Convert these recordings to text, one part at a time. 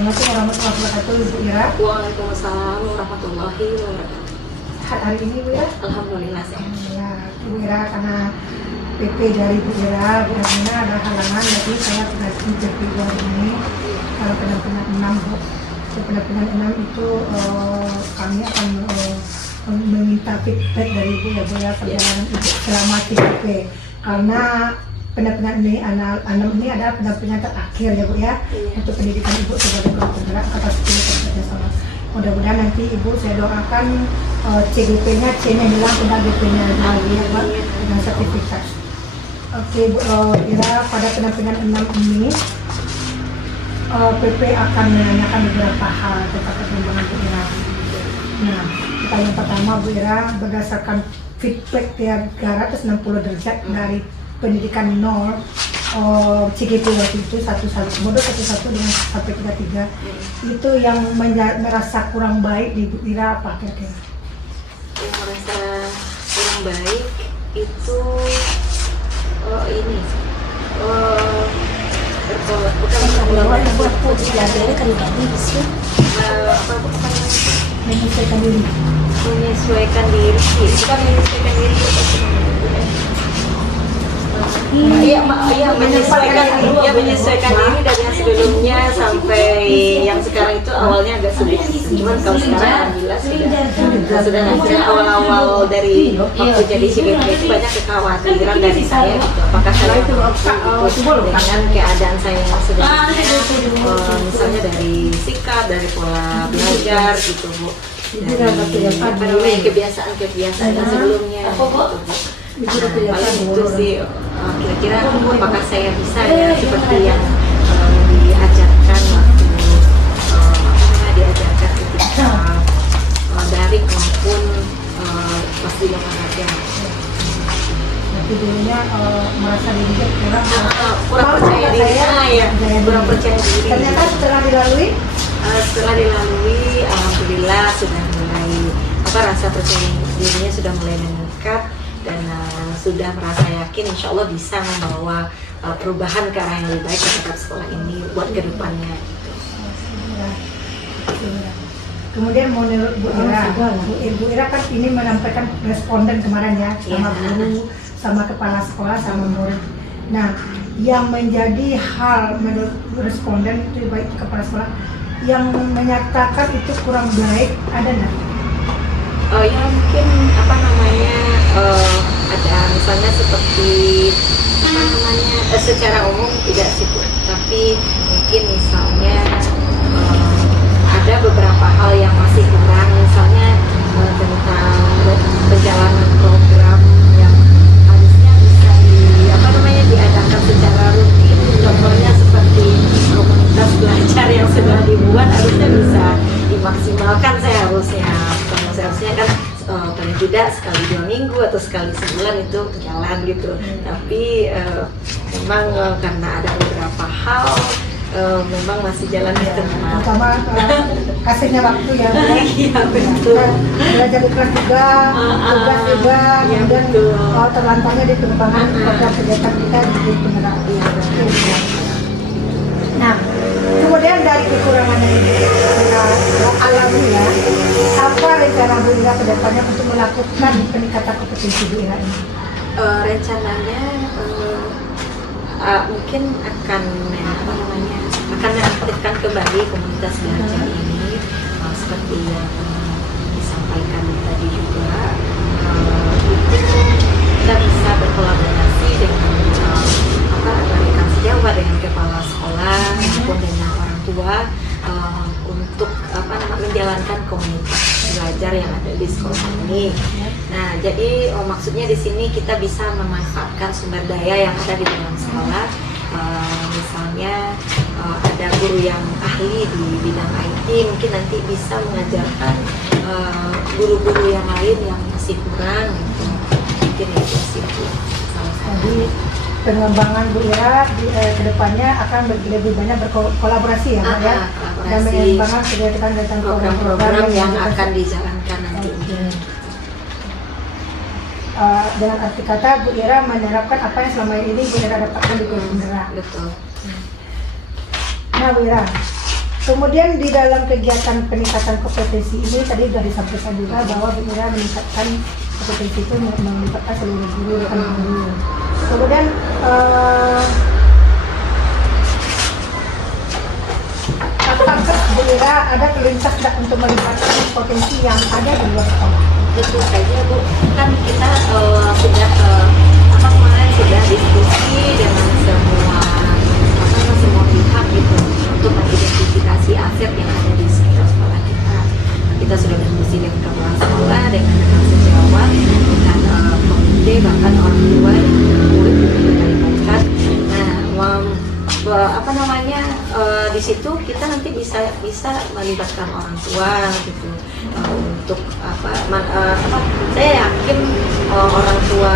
Assalamualaikum warahmatullahi wabarakatuh, Bu Ira. Waalaikumsalam warahmatullahi wabarakatuh. Hari ini Bu Ira? Alhamdulillah sehat. Alhamdulillah, Bu Ira, karena PP dari Bu Ira ada halangan, jadi saya berhasil PP ini. Kalau pendampingan 6 Bu, pendampingan 6 itu kami akan meminta feedback dari Bu ya perjalanan Ibu selama PP. Karena pendampingan ini anak ini adalah pendampingan terakhir ya Bu ya, untuk pendidikan Ibu sebagai guru penggerak kapasitas kerjasama. Mudah-mudahan nanti Ibu saya doakan CGP-nya, C-nya hilang, udah GP-nya lagi ya Pak, dengan sertifikat. Oke Bu Ira, pada pendampingan 6 ini PP akan menanyakan beberapa hal tentang perkembangan Bu Ira. Nah, pertanyaan pertama Bu Ira, berdasarkan feedback 360 derajat dari pendidikan 0 CGP waktu itu modul 11 dengan sampai 33 itu yang merasa kurang baik di Bu Ira apa kira-kira? Yang merasa kurang baik itu ini bukan Menyesuaikan diri. Menyesuaikan diri sih, bukan menyesuaikan diri. Menyesuaikan diri dari yang sebelumnya sampai yang sekarang itu awalnya agak sulit. Cuman kalau sekarang alhamdulillah sudah ngajar. Awal-awal dari waktu jadi CGP itu banyak kekhawatiran dari saya gitu. Apakah saya dengan keadaan saya yang sudah misalnya dari sikap, dari pola belajar gitu Bu. Dari kebiasaan-kebiasaan yang sebelumnya gitu, Bu. Paling itu sih kira-kira apakah saya bisa ya seperti yang diajarkan waktu diajarkan ketika daring maupun pas di lapangan. Tapi dulunya merasa diri kurang percaya diri, kurang percaya diri. Ternyata setelah dilalui, alhamdulillah sudah mulai rasa percaya dirinya sudah mulai meningkat dan sudah merasa yakin insya Allah bisa membawa perubahan ke arah yang lebih baik terhadap sekolah ini buat kedepannya gitu. Kemudian menurut Bu Ira kan ini menampilkan responden kemarin ya sama guru, sama kepala sekolah, sama murid. Nah, yang menjadi hal menurut responden itu baik kepala sekolah yang menyatakan itu kurang baik ada nggak? Ya mungkin ada misalnya seperti secara umum tidak sih Bu, tapi mungkin misalnya ada beberapa hal yang masih kurang, misalnya tentang perjalanan program yang harusnya bisa diadakan secara rutin, contohnya seperti komunitas belajar yang sudah dibuat harusnya bisa dimaksimalkan seharusnya kan paling tidak sekali 2 minggu atau sekali sebulan itu jalan gitu. Tapi memang karena ada beberapa hal memang masih jalan di tengah. Pertama kasihnya waktu ya. Iya betul. Belajar ikhlas juga, tugas juga, kemudian terlantarnya di pengembangan program kegiatan kita di penggerak. Nah, kemudian dari kekurangan ini alami ya, apa rencana Bu Ira ke depannya untuk melakukan peningkatan kompetensi Bu Ira ini? Rencananya mungkin akan mengaktifkan kembali komunitas belajar ini seperti yang disampaikan tadi juga. Kita bisa berkolaborasi dengan rekan sejawat, dengan kepala sekolah maupun dengan orang tua untuk menjalankan komunitas belajar yang ada di sekolah ini. Nah, jadi maksudnya di sini kita bisa memanfaatkan sumber daya yang ada di dalam sekolah. Misalnya ada guru yang ahli di bidang IT, mungkin nanti bisa mengajarkan guru-guru yang lain yang masih kurang gitu. Mungkin itu sih salah satu. Pengembangan Bu Ira ke depannya akan lebih banyak berkolaborasi ya Pak ya, dan mengembangkan kegiatan program-program yang akan dijalankan nanti. Dengan arti kata Bu Ira menerapkan apa yang selama ini Bu Ira dapatkan di guru penggerak. Betul. Nah Bu Ira, Kemudian di dalam kegiatan peningkatan kompetensi ini tadi sudah disampaikan juga bahwa Bu Ira meningkatkan kompetensi itu melibatkan seluruh guru dan guru. Kemudian apakah Bu Ira ada perintah untuk melibatkan potensi yang ada di luar sekolah? Tentu saja Bu, kan kita sudah kemarin sudah diskusi dengan semua pihak gitu untuk mengidentifikasi aset yang ada di sekitar sekolah kita. Kita sudah berdiskusi dengan kepala sekolah, dengan sejawat, dengan komite, bahkan orang tua dan murid juga kita libatkan. Nah, di situ kita nanti bisa melibatkan orang tua gitu untuk saya yakin orang tua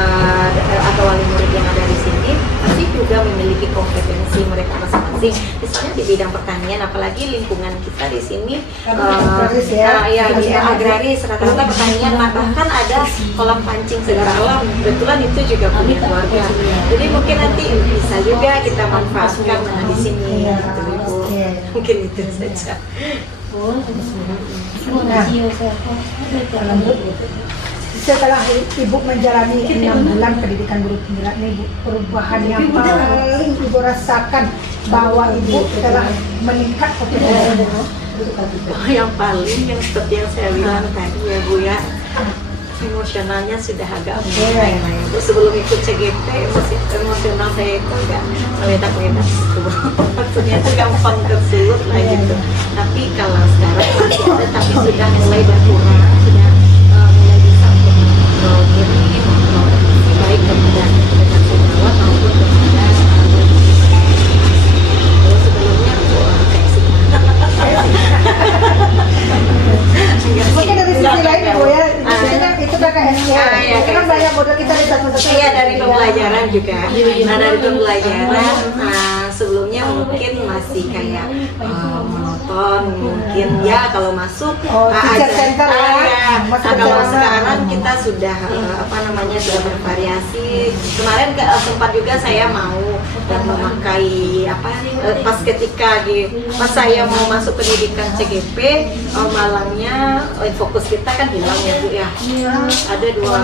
atau wali murid yang ada di sini pasti juga memiliki kompetensi mereka masing-masing misalnya di bidang pertanian, apalagi lingkungan kita di sini agraris rata-rata pertanian, bahkan ada kolam pancing segar alam, kebetulan itu juga punya keluarga, jadi mungkin nanti bisa juga kita manfaatkan di sini gitu Ibu. Mungkin itu saja. Setelah Ibu menjalani 6 bulan pendidikan guru penggerak ini, Ibu, perubahan yang paling Ibu rasakan bahwa Ibu telah meningkat kompetensi? Yang paling yang seperti yang saya bilang tadi ya Bu ya, emosionalnya sudah agak mulai. Sebelum ikut CGP emosional saya itu agak meledak-ledak maksudnya itu gampang tersulut lah gitu, tapi kalau sekarang masih ada tapi sudah mulai berkurang, sudah mulai bisa untuk mengirim baik kepada sejawat maupun kepada sebelumnya kayak mungkin dari sisi lain Bu ya, itu KKSK, itu kan banyak model kita di satu-satu. Iya, dari pembelajaran juga. Nah, dari pembelajaran sebelumnya mungkin masih kayak monoton, mungkin ya kalau masuk teacher center ya. Kalau sekarang kita sudah sudah bervariasi. Kemarin sempat juga saya mau dan memakai pas ketika pas saya mau masuk pendidikan CGP malangnya fokus kita kan hilang ya Bu ya. Ada dua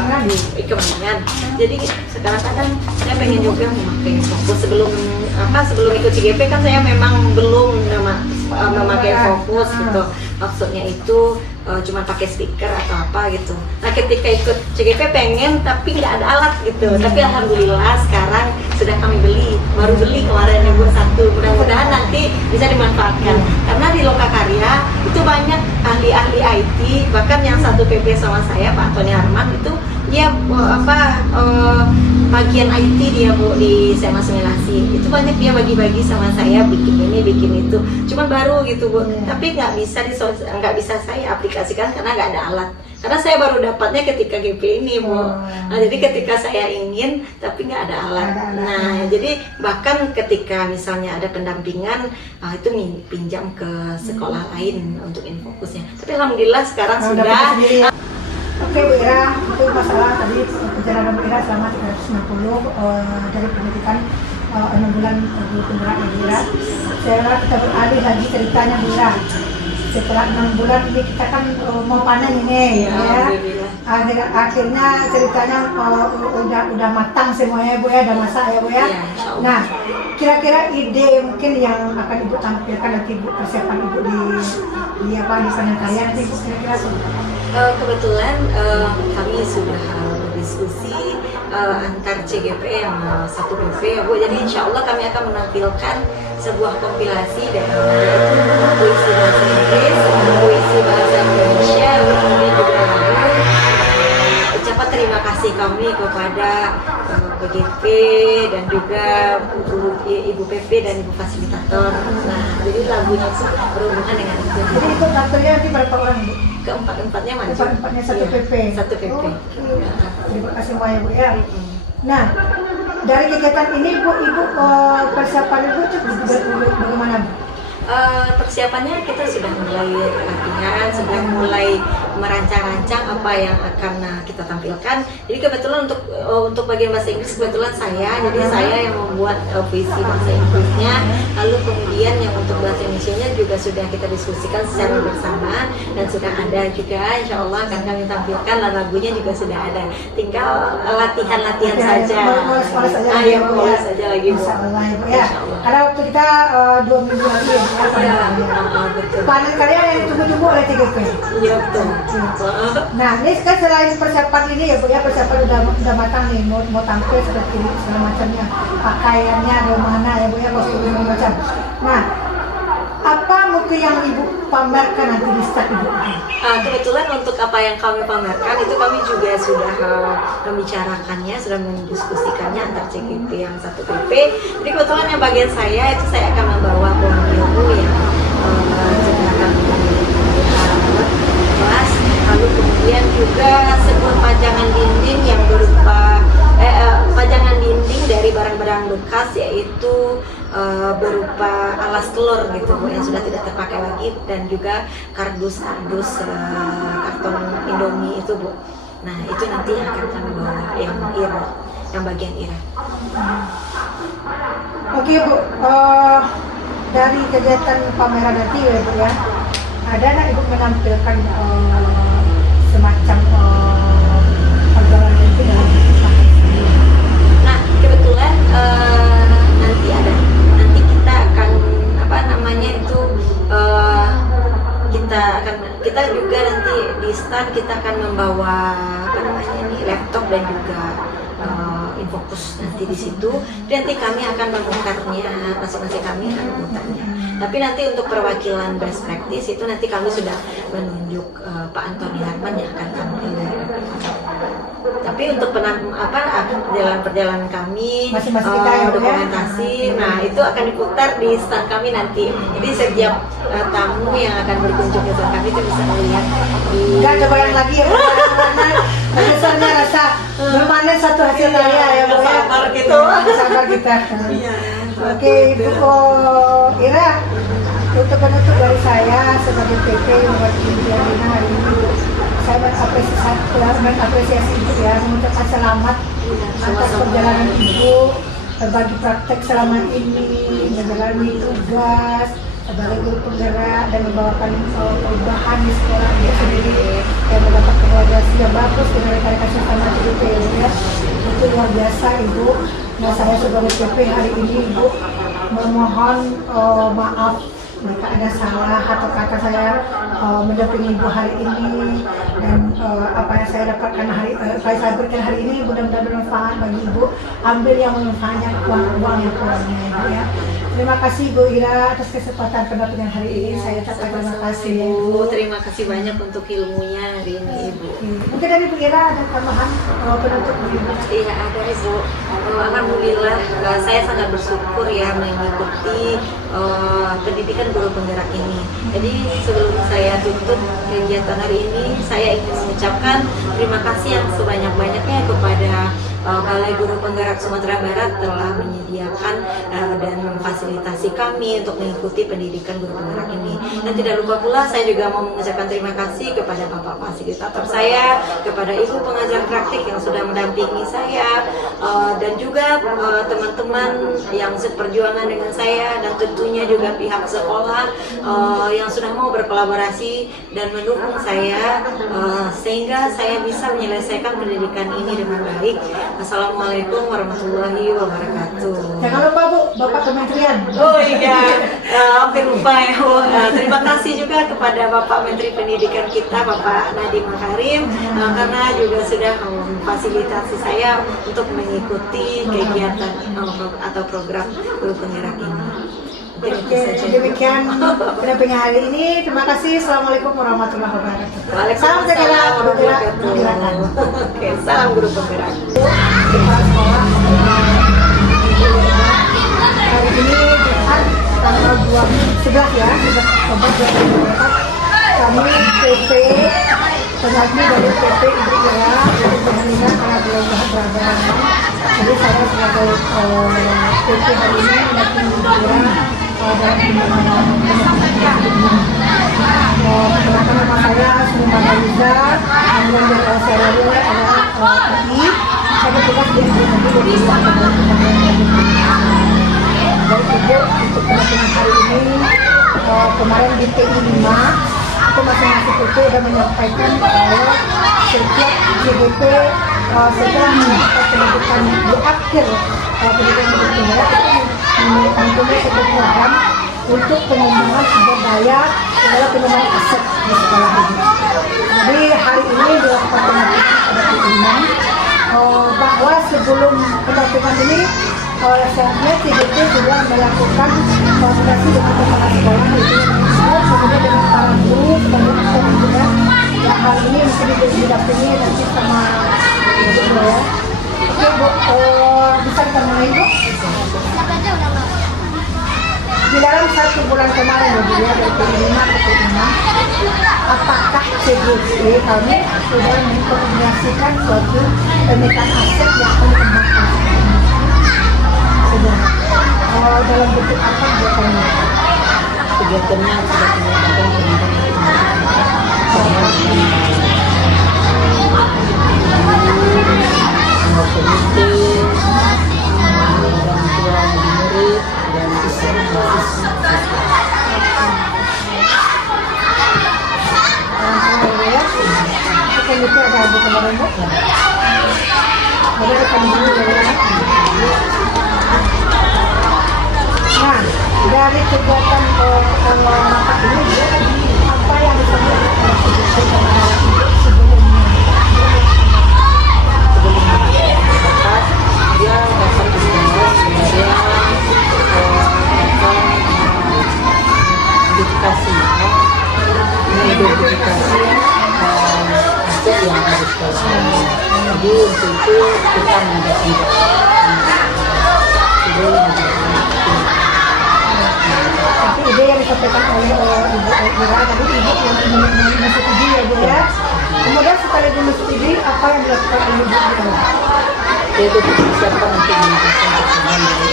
kemenangan. Jadi sekarang kadang saya pengen juga memakai fokus sebelum ikut CGP kan saya memang belum memakai fokus gitu. Maksudnya itu cuma pakai speaker atau apa gitu. Nah ketika ikut CGP pengen tapi nggak ada alat gitu. Tapi alhamdulillah sekarang sudah kami baru beli kemarin yang satu. Mudah-mudahan nanti bisa dimanfaatkan. Karena di Lokakarya itu banyak ahli-ahli IT, bahkan yang satu PP sama saya Pak Tony Arman itu dia bagian IT dia Bu di SMA Similasi. Itu banyak dia bagi-bagi sama saya, bikin ini bikin itu. Cuman baru gitu Bu. Tapi nggak bisa saya aplikasikan karena nggak ada alat. Karena saya baru dapatnya ketika GP ini Bu. Nah, jadi ketika saya ingin tapi nggak ada alat. Nah jadi bahkan ketika misalnya ada pendampingan itu pinjam ke sekolah lain untuk infokusnya. Tapi alhamdulillah sekarang sudah. Oke Bu Ira, itu masalah tadi perjalanan Bu Ira selama 360 dari pendidikan 6 bulan guru penggerak Bu Ira. Sekarang kita beralih lagi ceritanya Bu Ira. Setelah 6 bulan ini kita kan mau panen ini ya. Akhirnya ceritanya udah matang semuanya Bu ya, udah masak ya Bu ya. Nah, kira-kira ide mungkin yang akan Ibu tampilkan nanti Bu, persiapan Ibu di panen kalian nanti Bu, kira-kira kebetulan kami sudah berdiskusi antar CGP yang satu PP ya Bu. Jadi insya Allah kami akan menampilkan sebuah kompilasi dari puisi bahasa Inggris, puisi bahasa Indonesia, kemudian juga ucapan terima kasih kami kepada PGP dan juga Ibu PP dan Ibu Fasilitator. Nah, jadi lagunya itu berhubungan dengan itu. Jadi itu tampilnya nanti berapa orang Bu? Keempat-empatnya maju. Keempat-empatnya satu PP. Satu PP. Terima kasih semuanya Bu ya. Nah, dari kegiatan ini Bu, Ibu persiapan Ibu bagaimana Bu? persiapannya kita sudah mulai latihan, sudah mulai merancang-rancang apa yang akan kita tampilkan. Jadi kebetulan untuk bagian bahasa Inggris kebetulan saya yang membuat puisi bahasa Inggrisnya. Lalu kemudian yang untuk bahasa Indonesianya juga sudah kita diskusikan secara bersama dan sudah ada juga, insya Allah akan kami tampilkan, dan lagunya juga sudah ada. Tinggal latihan-latihan saja. Poles saja. Poles saja lagi. Insya Allah ya Bu ya. Karena waktu kita 2 minggu lagi ya. Betul. Panen kalian yang ditunggu-tunggu oleh TGP. Iya betul. Nah, ini kan selain persiapan ini ya Bu ya, persiapan udah matang nih, mau tampil seperti ini segala macamnya, pakaiannya ada mana ya Bu ya, kostum segala macam. Nah, apa mungkin yang Ibu pamerkan nanti di start Ibu? Kebetulan untuk apa yang kami pamerkan itu kami juga sudah membicarakannya, sudah mendiskusikannya antar CGP yang satu PP. Jadi kebetulan yang bagian saya itu saya akan membawa pohon ilmu yang juga akan kelas. Lalu kemudian juga sebuah pajangan dinding yang berupa pajangan dinding dari barang-barang bekas, yaitu berupa alas telur gitu Bu, yang sudah tidak terpakai lagi, dan juga kardus-kardus karton Indomie itu Bu. Nah itu nanti akan kami bawa yang bagian ira. Oke Bu, dari kegiatan pameran nanti ya Bu ya, ada nggak Ibu menampilkan semacam perjalanan itu dalam Nah kebetulan nanti kita akan kita juga nanti di stand kita akan membawa laptop dan juga infokus nanti di situ. Dan nanti kami akan memutarnya, masing-masing kami akan memutarnya. Tapi nanti untuk perwakilan best practice itu nanti kami sudah menunjuk Pak Antoni Harman yang akan tampil dari Tapi untuk perjalanan kami, masing-masing kita ya, dokumentasi, nah itu akan diputar di stand kami nanti. Jadi setiap tamu yang akan berkunjung ke stand kami itu bisa melihat. Enggak coba yang lagi ya, biasanya rasa bermanen satu hasil karya ya Bu ya. Sabar gitu. Sabar kita. Iya. Oke, Ibu Ira, untuk penutup dari saya sebagai PP mewakili Diana hari ini, saya mengapresiasi Ibu ya, mengucapkan selamat atas perjalanan Ibu berbagi praktek selama ini, menjalani tugas sebagai guru penggerak dan membawakan perubahan di sekolah dia sendiri yang mendapat evaluasi yang bagus dengan rekan-rekan sama PP ya. Itu luar biasa Ibu. Nah saya sebagai PP hari ini Ibu memohon maaf jika ada salah atau kata saya mendampingi Ibu hari ini, dan apa yang saya dapatkan saya berikan hari ini mudah-mudahan bermanfaat bagi Ibu. Ambil yang manfaatnya, uang yang kurangnya Ibu ya. Terima kasih Bu Ira atas kesempatan pendampingan hari ini. Saya ucapkan terima kasih ya Ibu. Terima kasih banyak untuk ilmunya hari ini Ibu. Mungkin dari Bu Ira ada tambahan penutup Bu Ibu? Iya ada Ibu. Alhamdulillah saya sangat bersyukur ya mengikuti pendidikan guru penggerak ini. Jadi sebelum saya tutup kegiatan hari ini, saya ingin mengucapkan terima kasih yang sebanyak-banyaknya kepada Balai Guru Penggerak Sumatera Barat telah menyediakan dan memfasilitasi kami untuk mengikuti pendidikan guru penggerak ini. Dan tidak lupa pula saya juga mau mengucapkan terima kasih kepada Bapak fasilitator saya, kepada Ibu pengajar praktik yang sudah mendampingi saya, dan juga teman-teman yang seperjuangan dengan saya, dan tentunya juga pihak sekolah yang sudah mau berkolaborasi dan mendukung saya sehingga saya bisa menyelesaikan pendidikan ini dengan baik. Assalamualaikum warahmatullahi wabarakatuh. Jangan lupa Bu, Bapak Kementerian. Oh iya, hampir lupa ya Bu. Terima kasih juga kepada Bapak Menteri Pendidikan kita, Bapak Nadiem Makarim, karena juga sudah memfasilitasi saya untuk mengikuti kegiatan atau program guru penggerak ini. Oke, demikian pendampingan hari ini. Terima kasih. Assalamualaikum warahmatullahi wabarakatuh. Salam sejahtera, bergerak, bergerakan. Oke, salam guru penggerak. Kepala sekolah hari ini Jumat tanggal 11 ya, 11 Oktober 2024. Kami PP penagih dari PP Ibu Ira dari Pemerintahan Pengadilan Beragama. Jadi saya sebagai PP hari ini mendampingi Ibu Ira dalam perkenalkan nama saya Sumana Liza, kemudian dari saya adalah PI. Saya bertugas di SDM di dan Ibu untuk penampilan hari ini kemarin di TI 5 itu masing-masing itu sudah menyampaikan bahwa setiap JDP setelah mendapatkan pendidikan di akhir pendidikan negara mempunyai satu program untuk pengembangan sumber daya adalah pengembangan aset di sekolah ini. Jadi hari ini dilakukan pendampingan pada TI 6 bahwa sebelum pendampingan ini seharusnya CDP sudah melakukan koordinasi dengan kepala sekolah itu kemudian dengan para guru sebagai aktor juga. Nah, hal ini mungkin didampingi nanti sama ibu ya. Oke Bu, bisa kita mulai Bu? Di dalam 1 bulan kemarin Bu ya, dari TI 5 ke TI 6, apakah CDP kami sudah mengkoordinasikan suatu pemetaan aset yang akan dikembangkan? Sudah. Dalam bentuk apa kegiatannya? Kegiatannya sudah pendidikan komite, orang tua murid dan basis. Orang tua ya. Komite ada di kemarin Bu? Ada rekan dulu ya. Nah, dari kegiatan mata ini apa yang disebut sebelumnya? Dia dapat istilah sebagai edukasi, mengedukasi aset yang ada di sekolah. Jadi untuk itu kita mendapat Tapi ide yang disampaikan oleh Ibu Elvira tadi Ibu yang menyetujui ya Bu ya. Kemudian setelah Ibu menyetujui, apa yang dilakukan oleh Ibu Elvira? Yaitu dipersiapkan untuk meningkatkan perkembangan.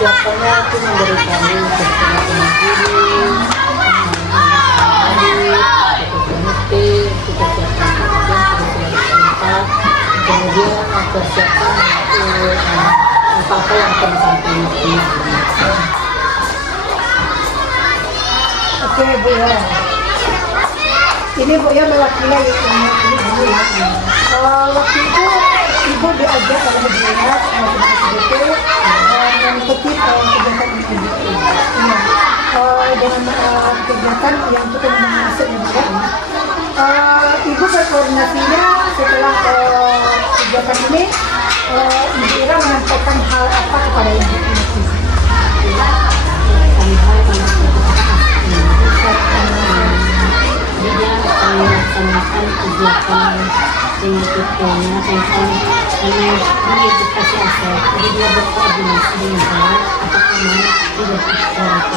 Persiapannya itu memberikan kemudian persiapan apa-apa yang akan disampaikan. Oke Bu ya. Ini Bu ya mewakili Ibu ya. Waktu itu Ibu diajak oleh Bu ya CDP mengikuti kegiatan ini. Dengan kegiatan yang cukup mengasih juga. Ibu berkoordinasinya setelah kegiatan ini, Ibu Ira menyampaikan hal apa kepada Ibu? Dia akan melaksanakan kegiatan dengan tujuannya tentang mengedukasi aset. Jadi dia berkoordinasi dengan saya apakah mau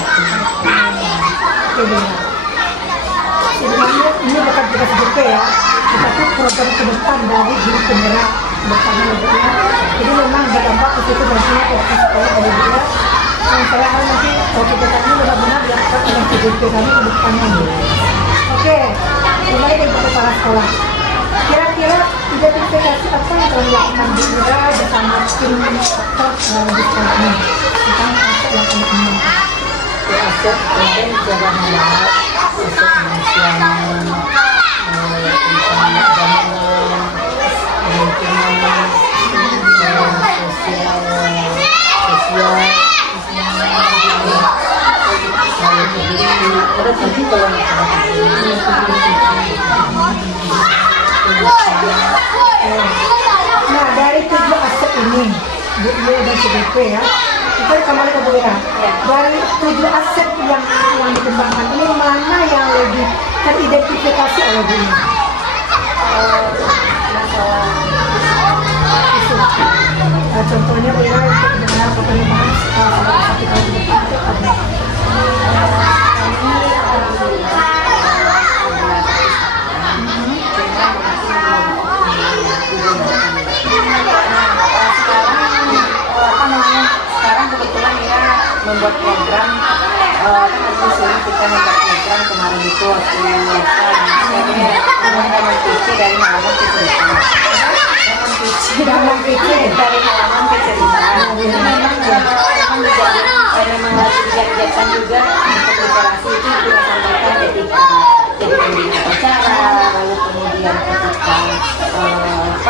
Sebenarnya ini bukan tugas JP ya, tetapi program ke depan dari guru penggerak bersama Ibu ya. Jadi memang berdampak ke situ banyak ke sekolah dari Ibu ya. Dan saya harap nanti kegiatan ini benar-benar dilakukan oleh JP kami ke depannya. Oke, kembali ke kepala sekolah. Kira-kira identifikasi apa yang telah dilakukan Bu Ira bersama tim aktor di sekolah ini tentang aset yang akan dikembangkan? aset mungkin cara membahas aset kemanusiaan tentang jaminan lingkungan sosial ada tadi kalau Nah, dari 7 aset ini, Bu Ira dan CDP ya, kita kembali ke Bu Ira. Dari 7 aset yang dikembangkan ini, mana yang lebih teridentifikasi oleh Bu Ira? contohnya bila untuk dengan pengembangan sakit hati itu ada. Sekarang kebetulan Mira membuat program disuruh kita membuat program kemarin itu waktu Lemon PC dari halaman ke cerita. Lemon PC dari halaman ke cerita. Memang harus dijaga juga untuk literasi itu kita sampaikan ketika jadi pembina acara, lalu kemudian ketika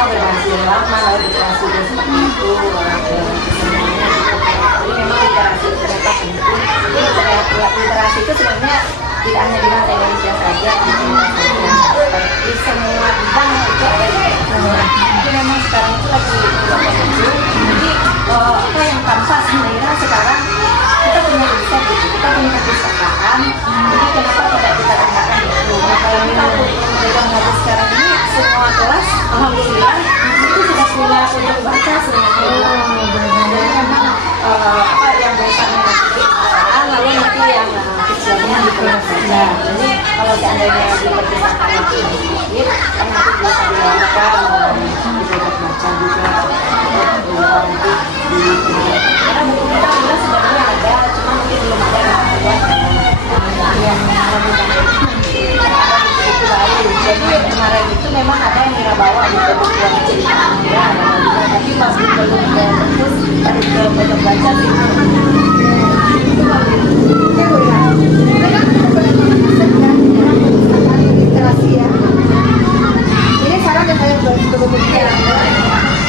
berhasil lama lalu literasi dan seperti itu. Jadi memang literasi ternyata penting. Literasi itu sebenarnya tidak hanya di bahasa Indonesia saja, di semua bidang itu ada literasi. Jadi memang sekarang itu lagi berkembang. Jadi apa yang tampak sebenarnya sekarang kita punya riset, kita punya perpustakaan. Jadi kenapa tidak kita gunakan itu? Kalau kita dalam hadis sekarang ini semua kelas, alhamdulillah itu sudah punya untuk baca semuanya. Dan memang apa yang besarnya nanti lalu nanti yang kecilnya di kelas saja. Jadi kalau seandainya di perpustakaan itu sedikit, kan nanti bisa dilakukan di baca juga. Karena buku kita sudah sebenarnya ada, cuma mungkin belum ada yang itu baru. Jadi kemarin itu memang ada yang Mira bawa di buku yang cerita Mira, tapi masih belum terus harus belum baca sih. Literasi ya. Ini saran yang saya buat sebetulnya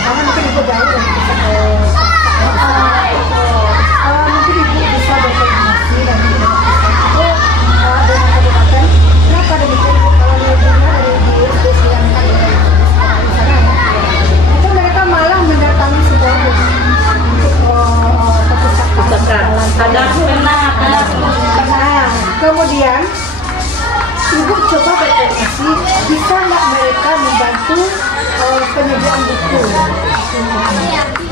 karena mungkin ibu jauh dan mungkin ibu bisa berkoordinasi dan dengan kenapa demikian kalau ibunya dari di SD9 kan dari sana ya itu mereka malah mendatangi sebuah perpustakaan kemudian ibu coba berkoordinasi bisa nggak mereka membantu penyediaan buku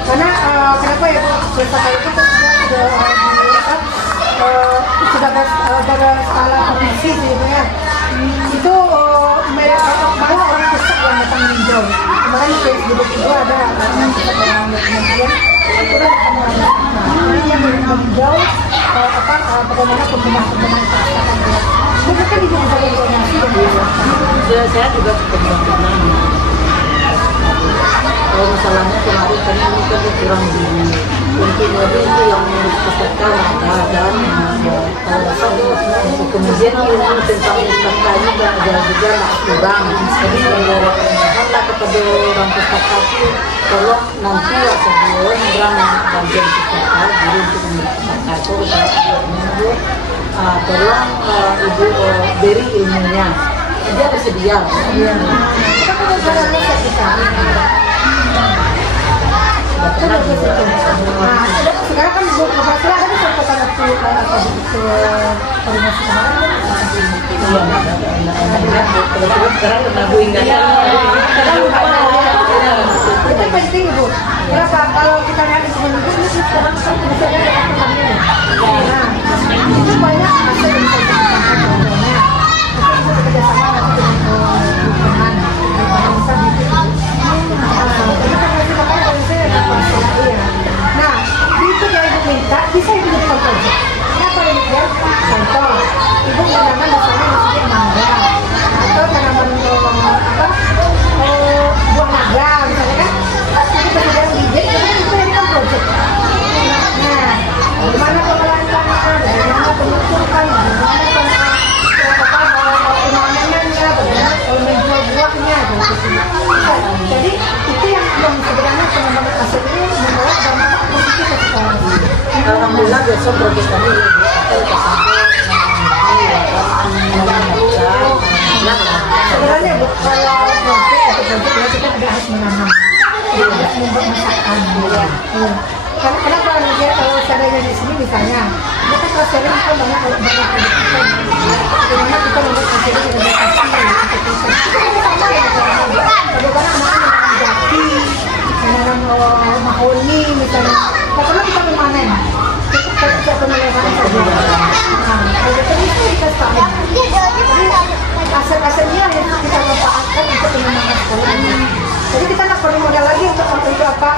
karena kenapa ya perpustakaan itu sudah berskala provinsi sebenarnya itu malah orang pusat yang datang meninjau kemarin di buku itu ada pusat orang kemudian itu yang meninjau bagaimana pembenahan perpustakaan mungkin kan ibu bisa berkoordinasi Saya juga pernah kalau misalnya kemarin kan ini kan kurang di mungkin lebih itu yang mengurus pustakaan dan kemudian ilmu tentang pustaka juga ada juga kurang. Jadi mohonlah kepada orang pustaka itu tolong nanti sebelum orang bagian pustaka guru untuk mengurus pustaka itu tolong ibu beri ilmunya. Dia bersedia. kita kan barangnya sertifikat sekarang kan buku hasil ada di sertifikat waktu koordinasi kemarin Sekarang menabung ingatan. itu penting ibu kenapa kalau kita lihat di sekolah ini sekarang kan misalnya ada pertanyaannya nah itu banyak hasil yang bisa dikembangkan contohnya kita bekerjasama nanti dengan Tuhan bisa bikin nah itu yang ibu minta bisa ibu jadikan proyek kenapa demikian contoh ibu menanam misalnya masjid mangga atau tanaman buah naga misalnya kan jadi kemudian bibit itu jadikan proyek nah bagaimana pengelolaan tanah bagaimana penyusuran bagaimana penanganannya bagaimana menjual buahnya jadi itu yang sebenarnya pengembangan hasil ini membawa dampak positif ke sekolah. Alhamdulillah besok proyek kami sebenarnya kalau project kita tidak harus menanam tidak harus membuat masakan karena kenapa dia kalau seadanya di sini misalnya kita kalau sharing kan banyak bagaimana kita membuat hasil yang lebih pasti bagaimana anak-anak menanam jati menanam mahoni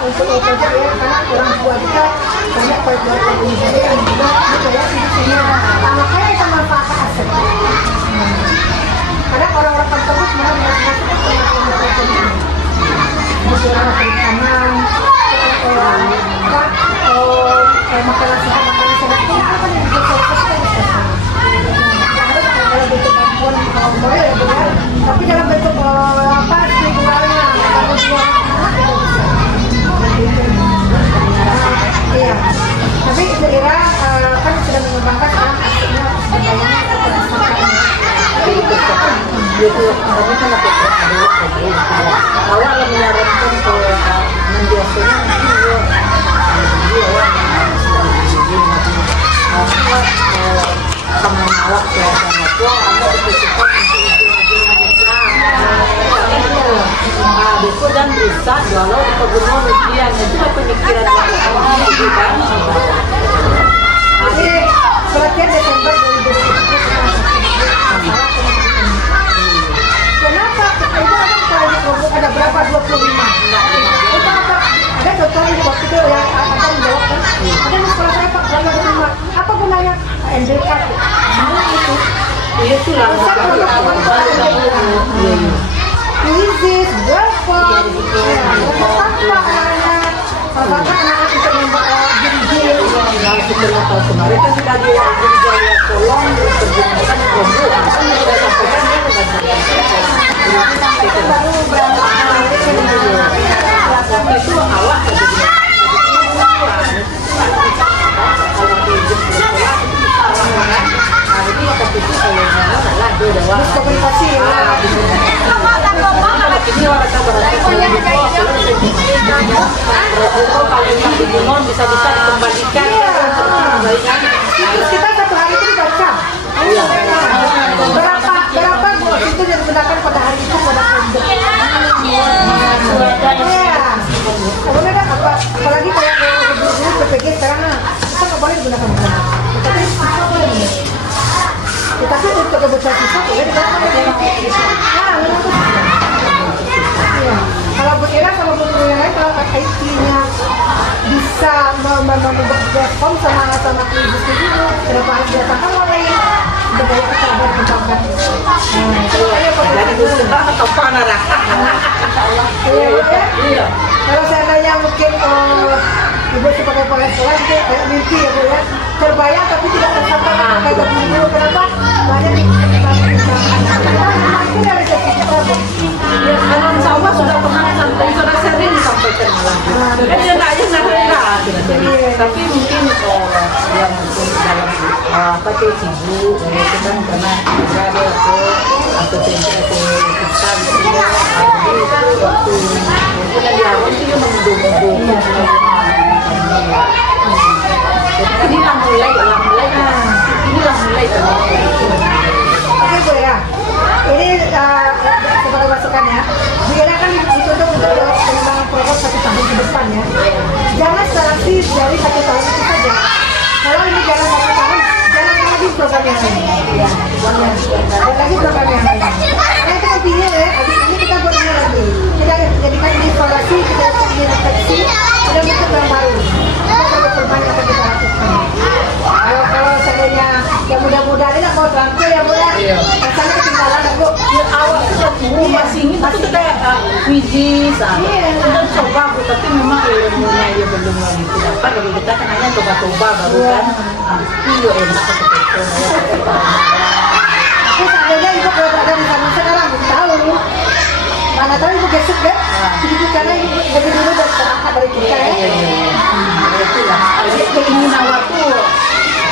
untuk pajak ya, karena orang tua kita banyak pajak yang juga kayak sini makanya kita manfaatkan aset. Karena orang-orang kampung sebenarnya nggak orang perikanan, makanan sehat itu apa yang difokuskan harus dalam bentuk bantuan boleh ya benar, tapi dalam bentuk apa spiritualnya kalau semua iya. Tapi Ibu Ira kan sudah mengembangkan sekarang asiknya sebenarnya itu tapi kan aku dulu awal menyarankan ke menbiasanya sama awak ya sama tua ada bersikap itu dan bisa kalau kegunaan ujian itu pemikiran itu kan jadi pelatihan Desember 2020 kenapa? Itu ada berapa? 25 itu apa? Ada contohnya waktu itu yang akan menjawab kan ada di sekolah saya Pak, berapa 25 apa gunanya? NDK semua itu lah Isis, berapa? Apa namanya? Bahkan anak-anak bisa jil-jil kemarin kan sudah dia tolong terjemahkan kelompok kan sudah sampaikan dia baru berapa itu awak komunikasi bisa dikembalikan kita satu hari itu dibaca berapa itu yang digunakan pada hari itu pada kelompok kemudian apa apalagi kayak dulu PPG sekarang kita nggak boleh digunakan tapi siswa boleh tetapi untuk kebutuhan siswa boleh digunakan kalau Bu Ira sama Bu Ira kalau IT-nya bisa bekerjasama sama krisis itu kenapa harus didatangkan oleh budaya kita berkembangkan atau panarah iya kalau seandainya mungkin Ibu sebagai kepala sekolah itu kayak mimpi ya Bu ya terbayang tapi tidak tersampaikan kayak dulu kenapa banyak itu dari sisi ya karena insya Allah sudah pernah sampai sudah sering disampaikan malah dia nggak aja tapi mungkin yang mungkin dalam apa tuh sibuk itu kan karena ada atau tempat kita itu waktu kita di awal sih mendukung jadi inilah mulai Oke Bu Ira, ini sebagai masukan ya. Bu Ira kan dituntut untuk pengembangan program 1 tahun ke depan ya. Jangan starasi dari 1 tahun itu saja. Kalau ini jalan 1 tahun, jalan lagi program yang lain. Ya, jalan lagi program yang lain. Karena itu kan pilih ya, habis ini kita buat ini lagi. Kita jadikan ini evaluasi, kita ini refleksi, ada bentuk yang baru. Kita perlu perubahan yang akan kita lakukan. Kalau seandainya yang muda-muda ini mau terampil ya Bu ya. Rasanya ketinggalan Bu. Ya awal itu masih ingin tapi kita wiji dan coba tapi memang ilmunya ya belum lagi dapat bagi kita kan hanya coba-coba baru kan iya enak seperti itu Terus seandainya Ibu kalau berada di sana sekarang Ibu tahu mana tahu Ibu gesek ya begitu karena Ibu dari dulu dan terangkat dari kita ya itulah jadi keinginan waktu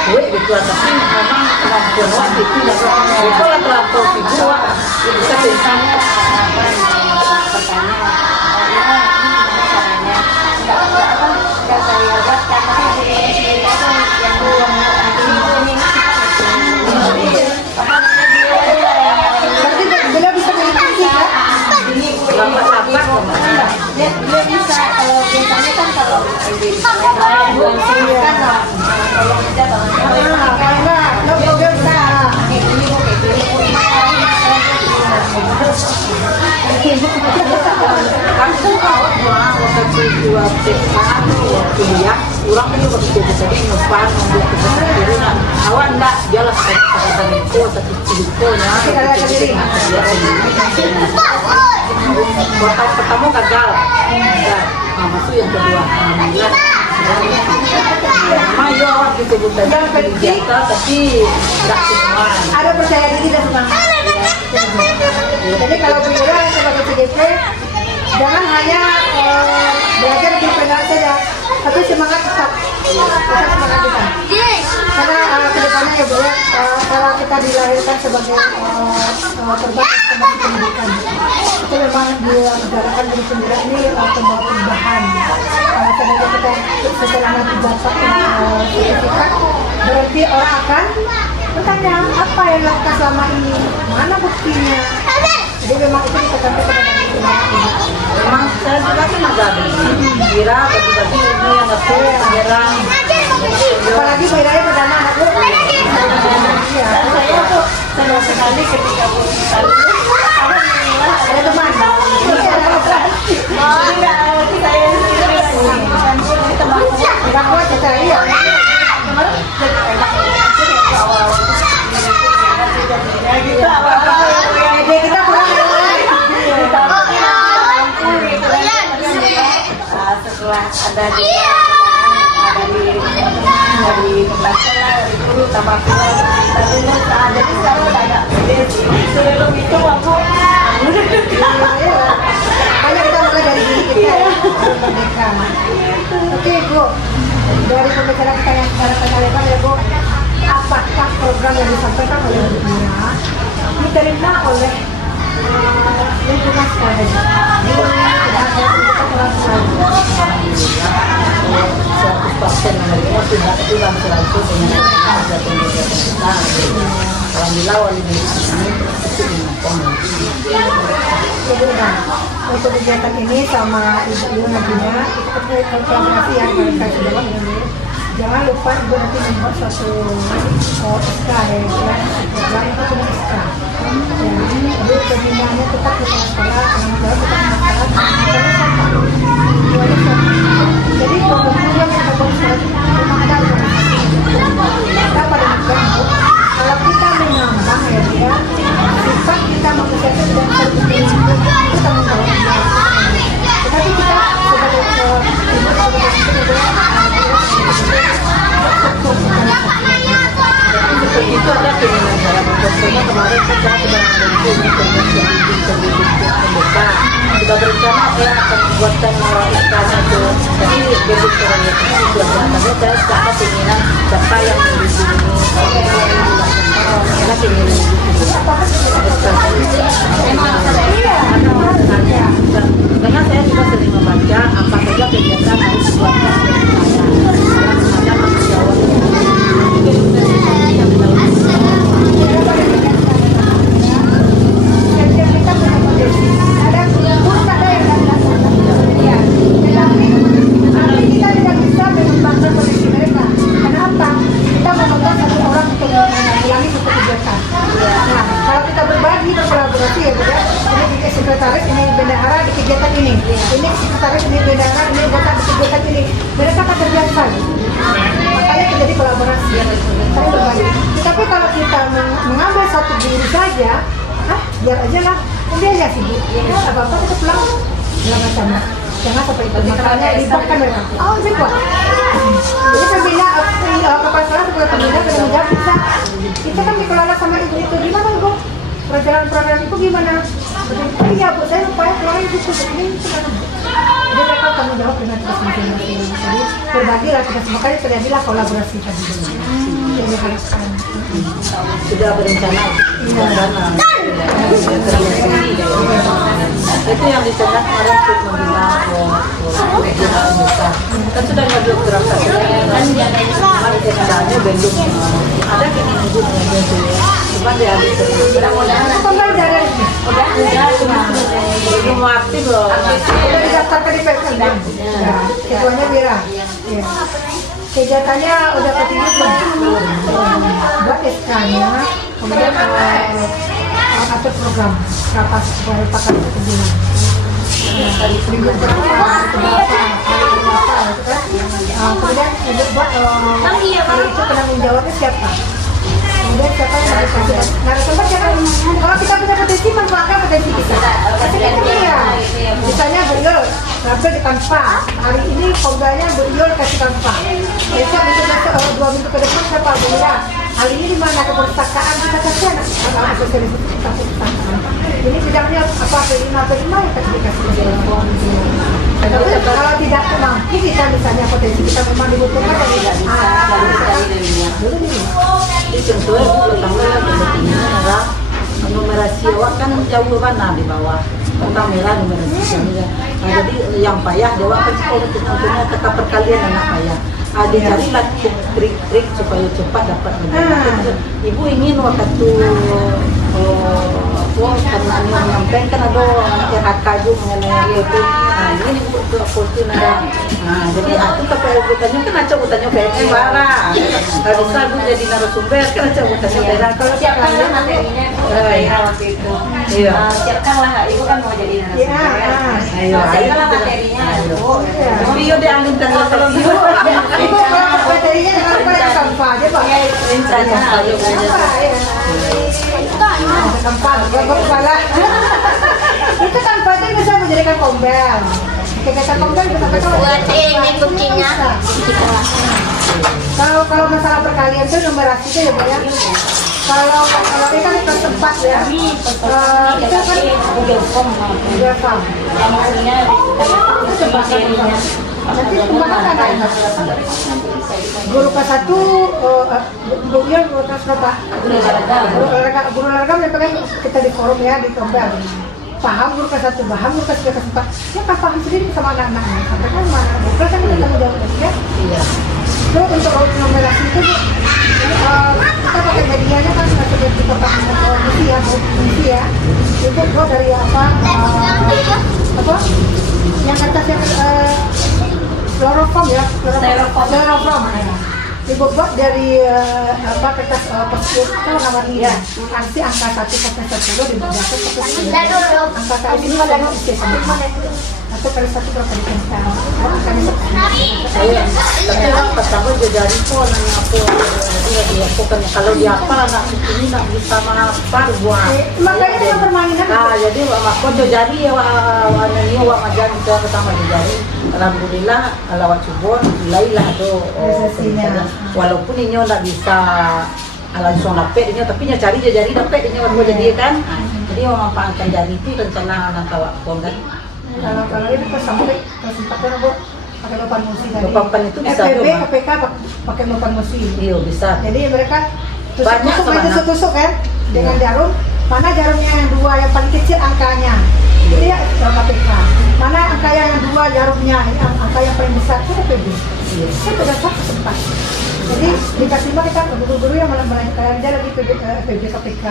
gue gitu tapi memang kemampuan waktu itu itu lah terlampau sibuk bisa misalnya berarti beliau bisa mengikuti ya lambat-lambat Dia bisa kalau biasanya kan kalau kalau kita kalau enggak no problem kuliah kurang ini waktu itu tadi numpang ngambil keputusan diri awak enggak jelas kata itu satu cidukonya buat tahun pertama gagal masuk yang kedua alhamdulillah memang iya awak disebut tadi biasa tapi enggak semua ada percaya diri dan semangat. Jadi kalau Wira sebagai CDP jangan hanya belajar di pendengar saja, tapi semangat tetap semangat kita. Karena kedepannya ya Bu ya, kalau kita dilahirkan sebagai terbatas teman pendidikan, itu memang dijalankan dari sendiri ini pembawa perubahan. Sebenarnya kita setelah nanti dapat sertifikat, berarti orang akan bertanya apa yang dilakukan selama ini, mana buktinya. Jadi memang itu ditekankan kepada memang saya juga kan agak kira bagi-bagi ini yang aku menyerang apalagi bedanya pertama anak Bu. Iya, saya tuh senang sekali ketika Bu ada teman. Tidak kuat kita iya. Ide kita kurang setelah ada dari pembaca dari guru tambah kurang tapi jadi sekarang ada sebelum itu aku banyak kita mulai dari diri kita ya merdeka. Oke Bu, dari pembicaraan kita yang sekarang kita lebar ya Bu, apakah program yang disampaikan oleh Bu Mira diterima oleh lingkungan sekolah? pasien menerima tidak pulang selalu dengan ada pendidikan kita. Alhamdulillah wali ini itu untuk kegiatan ini sama Ibu nantinya kita kolaborasi yang mereka sudah dengan jangan lupa Ibu nanti membuat suatu SK ya, program itu punya SK. Jadi pembinaannya tetap di sekolah, penanggung jawab tetap masyarakat, jadi program yang kita buat memang ada kita pada negara kalau kita menambah ya dia sifat kita manusia itu tidak terbukti itu tanggung jawab kita. Tetapi kita sebagai itu ada keinginan saya membuatnya kemarin kita sedang membuka kita berencana saya akan membuatkan istilahnya itu tapi besok proyek itu sudah berangkatnya saya sangat keinginan siapa yang melindungi karena keinginan karena saya juga sering membaca apa saja kegiatan harus dibuatkan ada tanggung jawab sekretaris ini bendahara di kegiatan ini sekretaris ini bendahara ini datang di kegiatan ini, mereka akan terbiasa makanya terjadi kolaborasi saling berbagi. Tapi kalau kita mengambil satu diri saja biar aja lah dia aja sibuk apa-apa kita pulang jangan macam jangan sampai itu makanya libatkan mereka saya kuat jadi pembina kepala sekolah sebagai pembina sudah menjawab kita kan dikelola sama ibu itu gimana Bu perjalanan program itu gimana? Iya Bu, saya supaya keluar itu ini gimana Bu? Jadi mereka tanggung jawab dengan tugas masing-masing. Jadi berbagilah tugas, makanya terjadilah kolaborasi tadi dulu. Yang diharapkan. Sudah berencana. Itu yang dicetak kemarin untuk membina kan sudah ngajak gerakan kemarin ceritanya Bandung ada keinginan ibu mengambil cuma dia habis belum aktif loh udah didaftarkan di Pemda ketuanya Wira kegiatannya udah ketinggi belum buat SK-nya kemudian atur program rapat pakar kepentingan minggu berapa, kemudian ibu buat hari itu penanggung jawabnya siapa? Kemudian siapa yang harus kasih narasumber siapa? Kalau kita punya potensi, manfaatkan potensi kita. Kasih dia. Misalnya beliau ngambil di tanpa. Hari ini programnya beliau kasih tanpa. Besok besok 2 minggu ke depan siapa beliau? Hari ini di mana ke perpustakaan kita kasih anak sosialisasi kita perpustakaan. Ini bidangnya apa? P5 yang dikasih ke dalam. Kalau tidak mampu kita misalnya potensi kita memang dibutuhkan dan tidak Itu contohnya pertama pentingnya adalah numerasi awak kan jauh mana di bawah tentang merah numerasi. Nah, jadi yang payah dewa kan sekolah contohnya teka perkalian anak payah. Dicarilah trik-trik supaya cepat dapat menjadi. Ibu ingin waktu karena menyampaikan ada RHK juga mengenai itu. Nah ini ibu itu posting ada. Nah jadi aku kepada ibu kan acak utanya PNS bara. Nggak bisa ibu jadi narasumber kan acak utanya bara. Kalau Siapkanlah materinya waktu itu. Iya. Siapkanlah, ibu kan mau jadi narasumber. Ayo. Siapkanlah materinya, ibu. Video dialihkan kalau ibu. Ibu kalau materinya dengan apa yang tanpa aja pak? Misalnya, Tanpa, kepala. Itu tanpa itu bisa menjadikan kombel. Kegiatan kombel bisa Buat ini kucingnya. Kalau masalah perkalian itu numerasi itu ya bu ya. Kalau ini kan ke tempat ya. Itu kan Google Form. Nanti kemana kan? Guru kelas 1 beliau guru kelas berapa? Guru olahraga memang kita di forum ya, di kombel. Paham guru kelas 1, paham guru kelas 3, kelas 4. Ya kan paham sendiri sama anak-anaknya. Sampai kan mana? Bukan kan kita tanggung jawab ya. Iya. Terus untuk numerasi itu kita pakai medianya kan sudah kita pakai misi ya. Itu gua dari apa? Yang atas yang Chloroform ya, Chloroform. Ibu buat dari kertas persir itu nomor 3. Nanti angka 1 sampai 10 dibaca sampai 10. Angka 1 ini ada isi 1 kali 1 berapa dikali? Saya tapi kan pertama jadi pun aku jadi aku kan kalau dia apa anak ini nak bisa menghafal buat. Makanya dengan permainan. Nah jadi aku jadi ya wanani wa majan kita pertama jadi alhamdulillah lawat subon mulailah tuh walaupun ini nggak bisa langsung dapat ini tapi nya cari jadi dapat ini waktu jadi kan. Jadi memanfaatkan jari itu rencana anak awak pun kan. Kalau ini pas sampai kesempatan bu pakai papan musi tadi. Papan itu bisa FPB, juga. KPK pakai papan musi. Iya bisa. Jadi mereka Banyak tusuk kan dengan jarum. Mana jarumnya yang 2 yang paling kecil angkanya. Jadi ya KPK. Mana angka yang 2 jarumnya, ini angka yang paling besar itu FPB. Saya pada saat kesempatan. Jadi dikasih kita guru-guru yang melanjutkan dia lagi FPB KPK.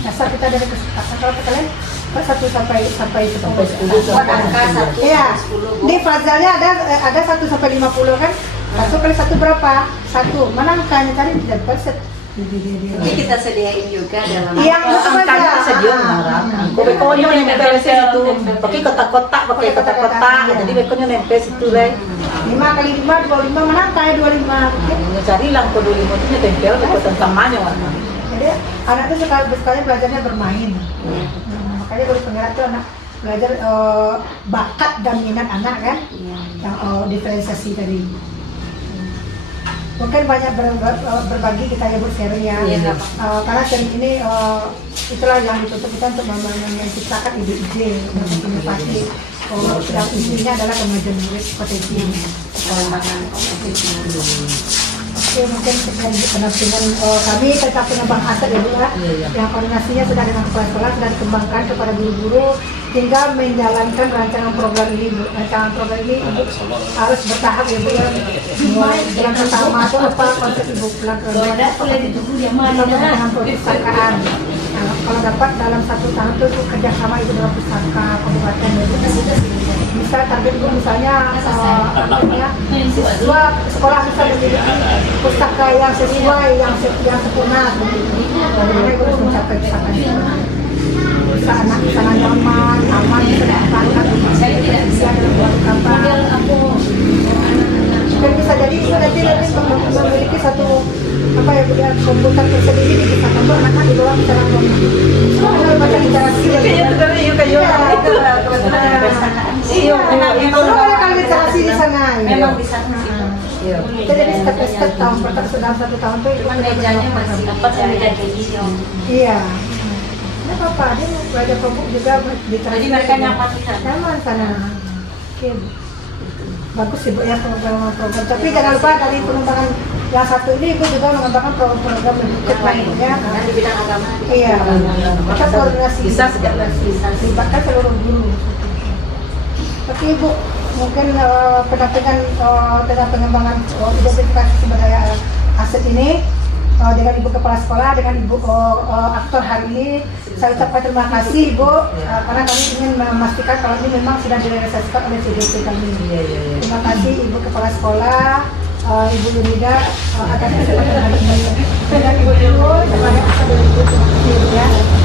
Dasar kita dari kesempatan kalau kalian 1 sampai 10 Buat angka 1 iya. Di fazalnya ada 1 sampai 50 kan? 1 kali 1 berapa? 1. Mana angkanya cari tidak persen. Jadi kita sediain juga dalam Yang angkanya sedia marah. Bekonya nempel situ. Pakai kotak-kotak, pakai kotak-kotak. Jadi bekonya nempel situ leh. 5 kali 5 25 mana angkanya 25. Cari lang ko 25 itu tempel ke tentangnya warna. Jadi anak itu sekali belajarnya bermain. Makanya guru penggerak itu anak belajar bakat dan minat anak kan, yang diferensiasi tadi. Mungkin banyak berbagi kita ya sharing ya. Karena sharing ini itulah yang ditutup kita untuk menciptakan ide-ide inovasi. Yang isinya adalah kemajuan murid potensi ini. Oke, mungkin sekian penampingan kami tentang pengembangan aset ya Bu ya. Yang koordinasinya sudah dengan kepala sekolah sudah dikembangkan kepada guru-guru, tinggal menjalankan rancangan program ini Bu. Rancangan program ini Ibu harus bertahap ya Bu ya. Bulan pertama itu apa konsep Ibu pulang ke dengan perpustakaan. Nah, kalau dapat dalam 1 tahun itu kerjasama Ibu dengan pustaka kabupaten ya Bu. Bisa target Ibu misalnya siswa sekolah bisa memiliki pustaka yang sesuai, yang sempurna. Bagaimana Ibu harus mencapai pustaka itu? Bisa anak bisa nyaman, aman, bisa diangkat. komputer tersendiri bisa tambah anak di bawah bicara komputer. Semua kalau baca literasi Iya, Semua ada kali literasi di sana. Memang di sana sih. Iya. Kita jadi step tahun pertama sudah 1 tahun tuh Cuman mejanya masih dapat meja kayak gini om. Iya. Nggak apa-apa, dia mau belajar kelompok juga literasi. Jadi mereka nyaman di sana. Nyaman sana. Oke. Bagus sih Bu ya program-program. Tapi jangan lupa dari pengembangan yang satu ini Ibu juga mengembangkan program-program berikut lainnya. Dan di bidang agama. Iya. Kita koordinasi. Bisa sejalan. Libatkan seluruh guru. Tapi Ibu mungkin pendampingan tentang pengembangan identifikasi sumber daya aset ini dengan Ibu Kepala Sekolah, dengan Ibu aktor hari ini, saya ucapkan terima kasih Ibu karena kami ingin memastikan kalau ini memang sudah direalisasikan oleh CDC kami. Terima kasih Ibu Kepala Sekolah, Ibu Yunida atas kesempatan hari ini. Dan Ibu terima kasih ya.